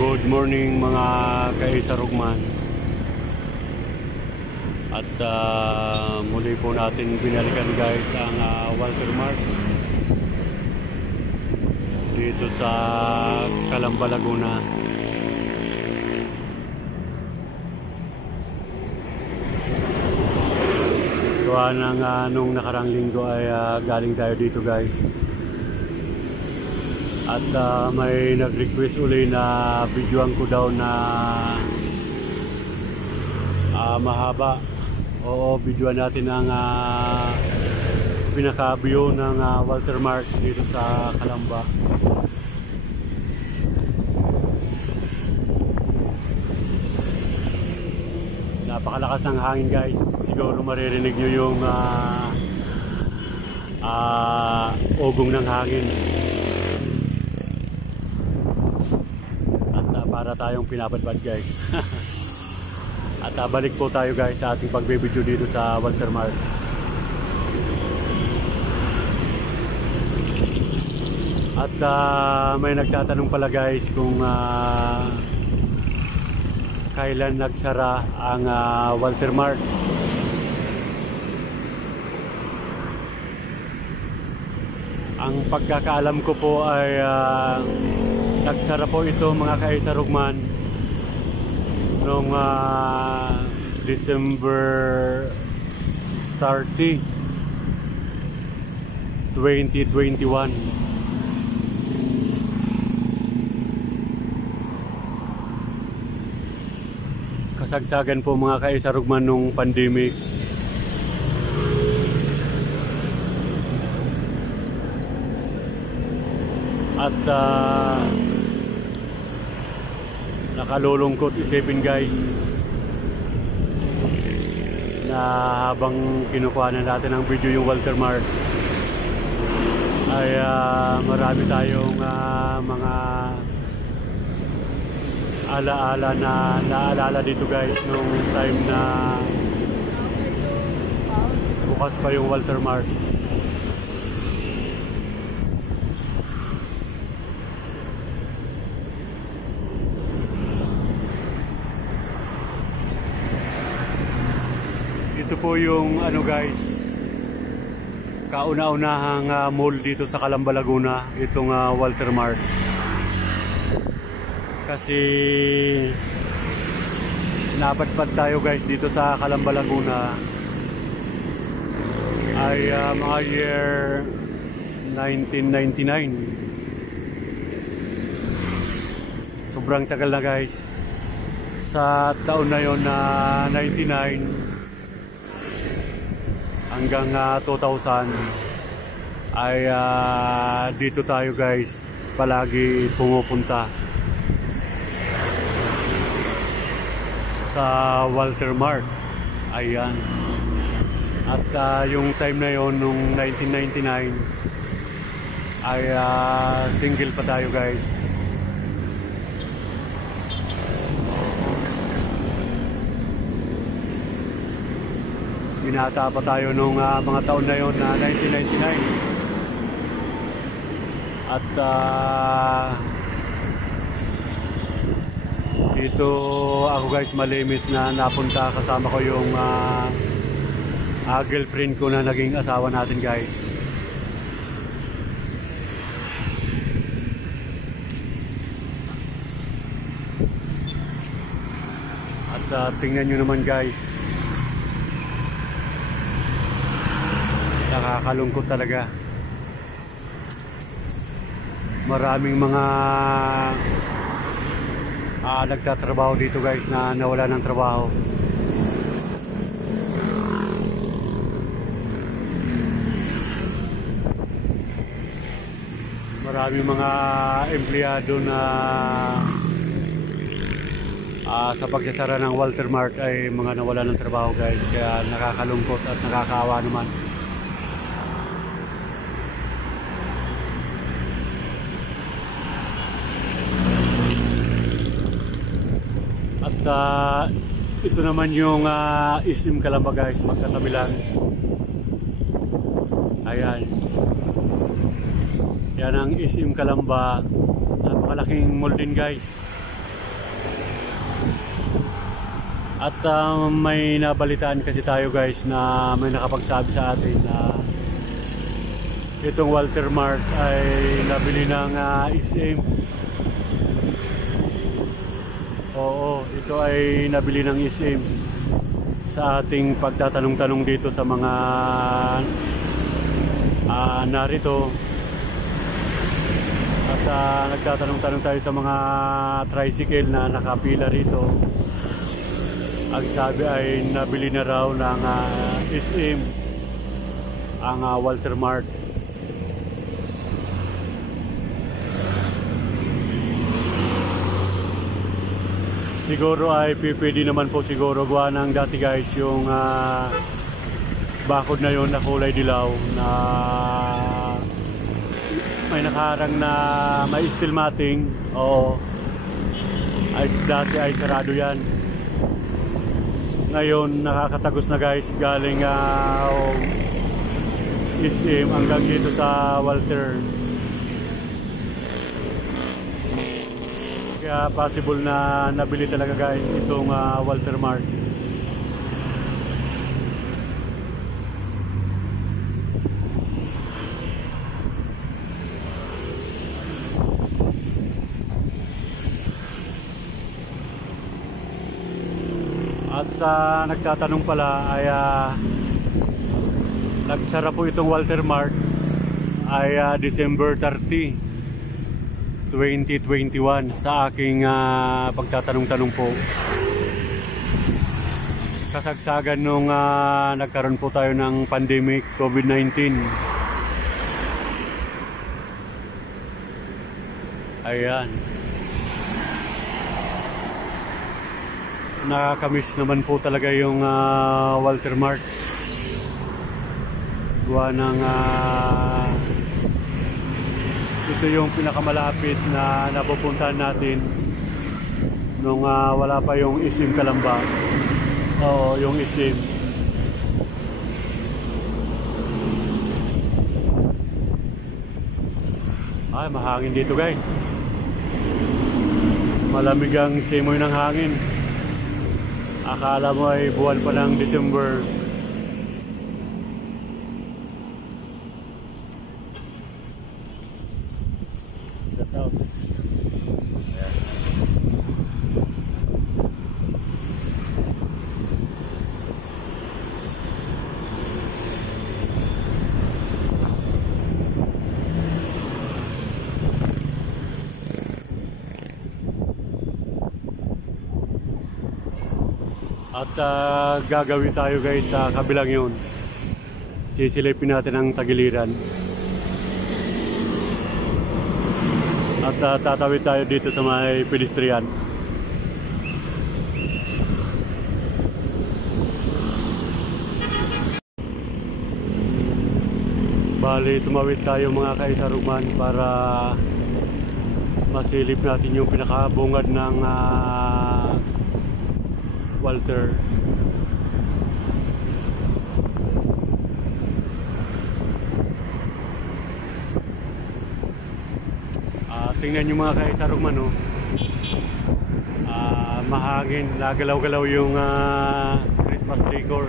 Good morning mga kaisarugman. At muli po natin binalikan guys ang Walter Mart dito sa Calamba, Laguna. Gawa ng nung nakarang linggo ay galing tayo dito guys. At may nag-request uli na videoan ko daw na mahaba. Oo, videoan natin ang pinaka-view ng Walter Mart dito sa Calamba. Napakalakas ng hangin guys. Siguro maririnig nyo yung ugong ng hangin. Para tayong pinapatpad guys. At balik po tayo guys sa ating pagbibideo dito sa Walter Mart. At may nagtatanong pala guys kung kailan nagsara ang Walter Mart. Ang pagkakaalam ko po ay nagsara po ito mga kaisarugman noong December 30, 2021. Kasagsagan po mga kaisarugman nung pandemic. At nakalulungkot isipin guys na habang kinukuhanan natin ang video yung Walter Mart ay marami tayong mga alaala na naalala dito guys nung time na bukas pa yung Walter Mart. Ito po yung ano guys, kauna-unahang mall dito sa Calamba, Laguna, itong Walter Mart. Kasi napadpad tayo guys dito sa Calamba, Laguna ay mga year 1999. Sobrang tagal na guys. Sa taon na yon na 99 hanggang 2000 ay dito tayo guys palagi pumupunta sa Walter Mart. Ayan. At yung time na yon nung 1999 ay single pa tayo guys. Binata pa tayo nung mga taon na yon na 1999. At dito ako guys malimit na napunta, kasama ko yung girlfriend ko na naging asawa natin guys. At tingnan nyo naman guys, nakakalungkot talaga. Maraming mga nagtatrabaho dito guys na nawala ng trabaho. Maraming mga empleyado na sa pagsasara ng Walter Mart ay mga nawala ng trabaho guys. Kaya nakakalungkot at nakakaawa naman. At ito naman yung SM Calamba guys, magkatabi lang. Ayan. Yan ang SM Calamba. Napakalaking mall din guys. At may nabalitaan kasi tayo guys na may nakapagsabi sa atin na itong Walter Mart ay nabili ng SM. Oo, ito ay nabili ng SM. Sa ating pagtatanong-tanong dito sa mga narito. At nagtatanong-tanong tayo sa mga tricycle na nakapila rito. Ang sabi ay nabili na raw ng SM ang Walter Mart. Siguro ay pwede naman po siguro gawa ng dati guys yung bakod na yon na kulay dilaw na may nakaharang na may steel matting. Oo, ay dati ay sarado yan. Ngayon nakakatagos na guys, galing SM hanggang dito sa Walter. Kaya possible na nabili talaga guys itong Walter Mart. At sa nagtatanong pala ay nagsara po itong Walter Mart ay December 30, 2021 sa aking pagtatanong-tanong po. Kasagsagan nung nagkaroon po tayo ng pandemic COVID-19. Ayan. Nakakamiss naman po talaga yung Walter Mart. Gawa ng ito yung pinakamalapit na napupuntahan natin nung wala pa yung SM Calamba. Oo, yung SM. Ay, mahangin dito guys. Malamig ang simoy ng hangin. Akala mo ay buwan pa ng December. At gagawin tayo guys sa kabilang yun. Sisilipin natin ang tagiliran. At tatawid tayo dito sa may pedestrian. Bali, tumawid tayo mga kaisarugman para masilip natin yung pinakabungad ng Walter. Tingnan nyo mga kaisarugman, oh. Mahangin, nagalaw-galaw yung Christmas decor.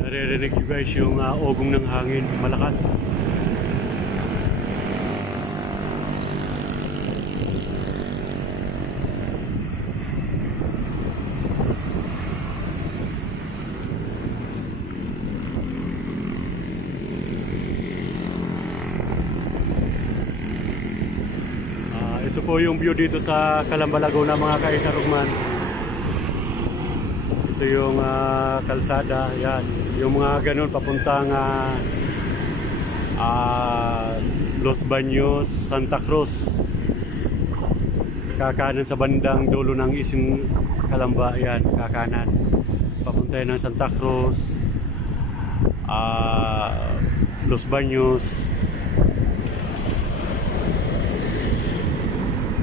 Naririnig nyo guys yung ugong ng hangin, malakas. Ito po yung view dito sa Calamba, Laguna mga kaisarugman. Ito yung kalsada, yan. Yung mga ganun papuntang Los Baños, Santa Cruz. Kakanan sa bandang dulo ng SM Calamba, yan, kakanan. Papunta ng Santa Cruz, Los Baños.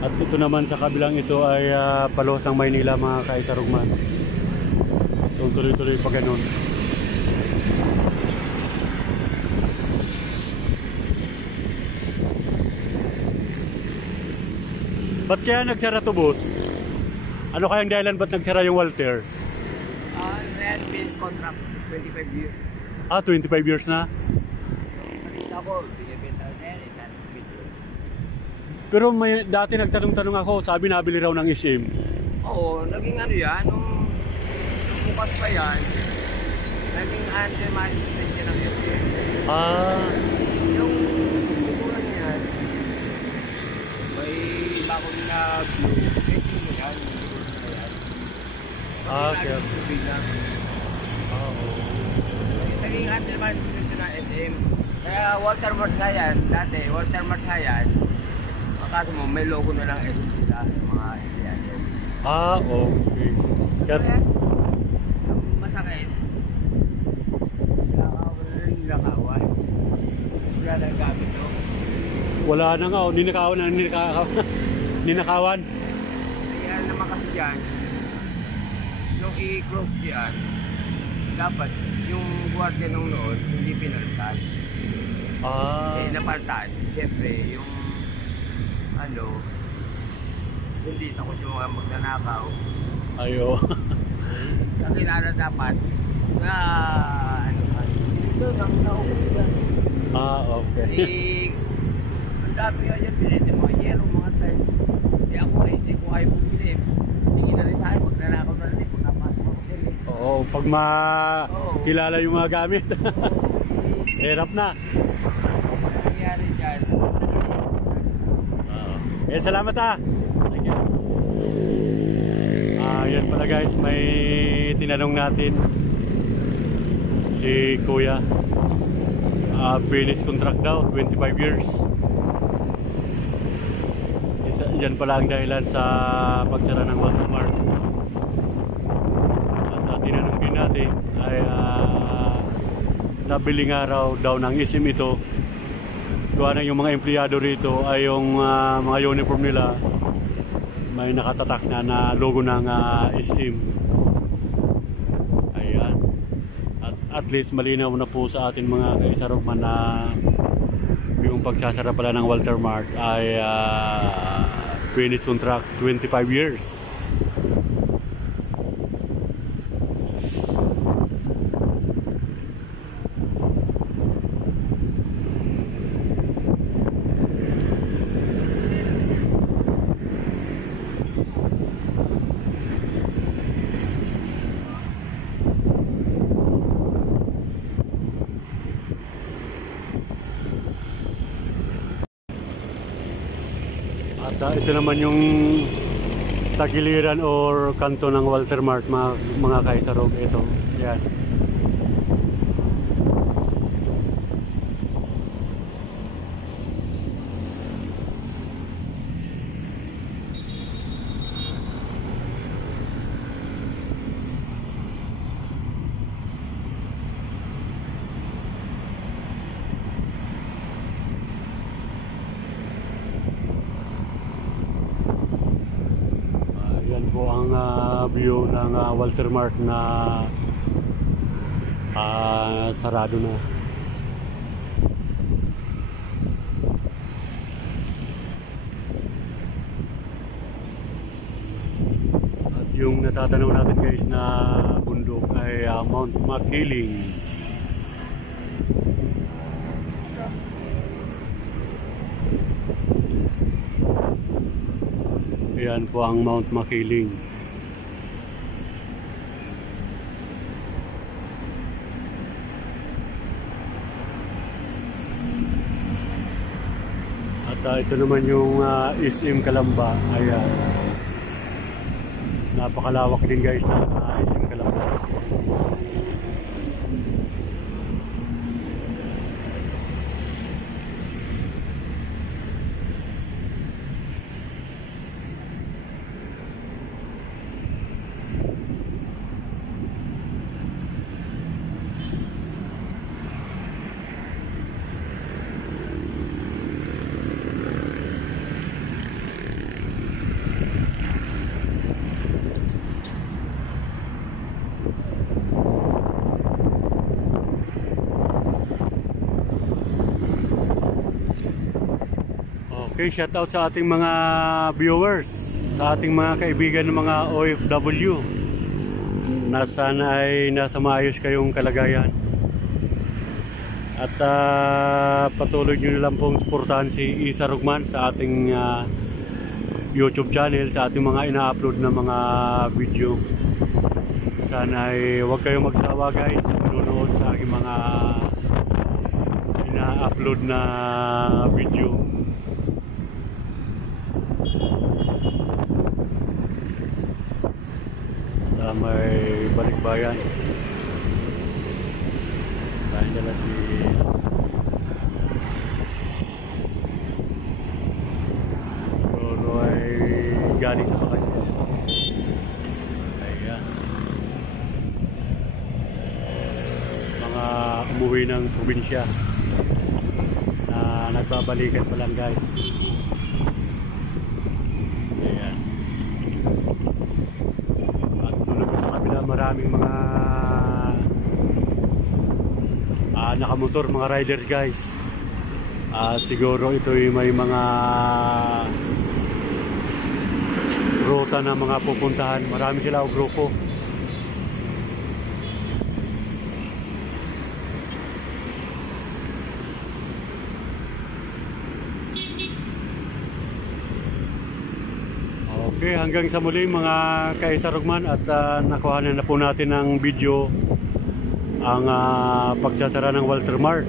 At ito naman sa kabilang ito ay Palos ng Maynila mga kaisarugman. Tuloy-tuloy pa ganun. Ba't kaya nagsara to, boss? Ano kayang dahilan ba't nagsara yung Walter? Red Bills contract, 25 years. 25 years na? Ako, binibenta na yan, Pero may, dati nagtanong-tanong ako, sabi nabili raw ng SM. Oo, naging ano yan, nung bukas pa yan, naging anti-management yan ng SM. Yung kukulan yan, may bagong na blue, SM mo yan, Okay. Naging anti-management yan ng SM. Kaya Walter Mart nga yan, dati, Walter Mart nga yan, kaso mo, may logo na lang SM sila, mga empleyado. Okay. Kaya, ang masakit, nakakawan. Wala na gamit, no? Wala na nga, ninakawan. Kaya naman kasi dyan, nung i-close yan, dapat yung guardia nung noon, hindi pinalitan. Napalitan, siyempre, yung hindi takot yung mga magnanakaw. Ayo. Kakilala dapat na dito nang naubos yan. Okay. Ang dami nga dyan, pinili mga yellow, mga tiles. Hindi ko kayo bumili. Tingin na rin sa akin, magnanakaw na rin kung napasok ako dyan. Oo, pag makilala yung mga gamit. Hirap na. Nangyari dyan. Salamat Thank you. Yan pala guys, may tinanong natin si Kuya. Finish contract daw, 25 years. Yan pala ang dahilan sa pagsara ng Walter Mart. At tinanong din natin ay nabili nga raw daw ng SM ito. Gawa na yung mga empleyado rito ay yung mga uniform nila may nakatatak na logo ng SM. Ayan. At least malinaw na po sa atin mga kaisarokman na yung pagsasara pala ng Walter Mart ay finish contract 25 years. At ito naman yung tagiliran or kanto ng Walter Mart, mga kaisarog. Ito, yan. Yan po ang view ng Walter Mart na sarado na. At yung natatanaw natin guys na bundok ay Mount Makiling. Yan po ang Mount Makiling. At ito naman yung SM Calamba. Ayan. Napakalawak din guys na SM Calamba. Okay, shout out sa ating mga viewers, sa ating mga kaibigan ng mga OFW. Sana ay nasa maayos kayong kalagayan. At patuloy nyo lang pong suportahan si Isa Rugman sa ating YouTube channel, sa ating mga ina-upload na mga video. Sana ay huwag kayong magsawa guys sa panonood sa aking mga ina-upload na video. May balikbayan. Tayo nila si Roro ay galing sa bakay. Ayan. Mga umuwi ng probinsya na nagbabalikan pa lang guys. Ayan. Maraming mga nakamotor, mga riders guys. At siguro ito ay may mga ruta na mga pupuntahan. Marami sila o grupo. Okay, hanggang sa muli mga ka-Isa Rugman, at nakuha na po natin ng video ang pagsasara ng Walter Mart.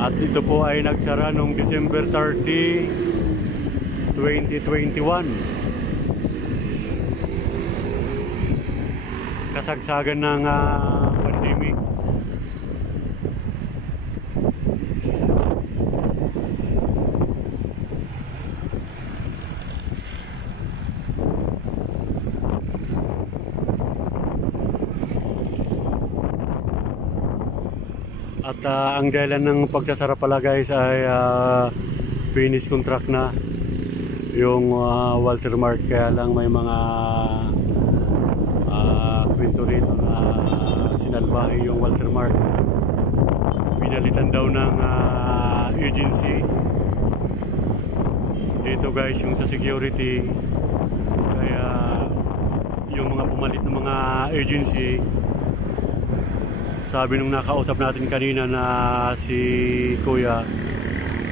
At ito po ay nagsara noong December 30, 2021. Kasagsagan ng pandemic. At ang dahilan ng pagsasara pala guys ay finish contract na yung Walter Mart, kaya lang may mga kwento rito na sinalbahe yung Walter Mart. Pinalitan daw ng agency dito guys, yung sa security, kaya yung mga pumalit ng mga agency, sabi nung nakausap natin kanina na si Kuya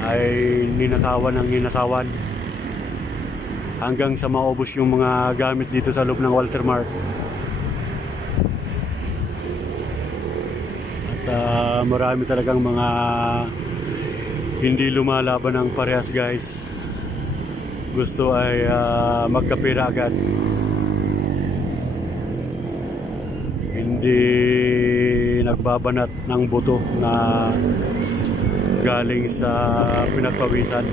ay ninakawan ng ninakawan hanggang sa maubos yung mga gamit dito sa loob ng Walter Mart. At marami talagang mga hindi lumalaban ng parehas guys. Gusto ay magkapira agad. Hindi nagbabanat ng buto na galing sa pinagpawisan.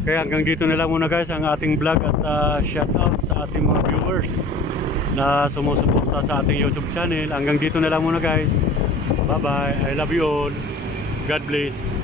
Okay, hanggang dito na lang muna guys ang ating vlog, at shout out sa ating mga viewers na sumusuporta sa ating YouTube channel. Hanggang dito na lang muna guys. Bye bye. I love you all. God bless.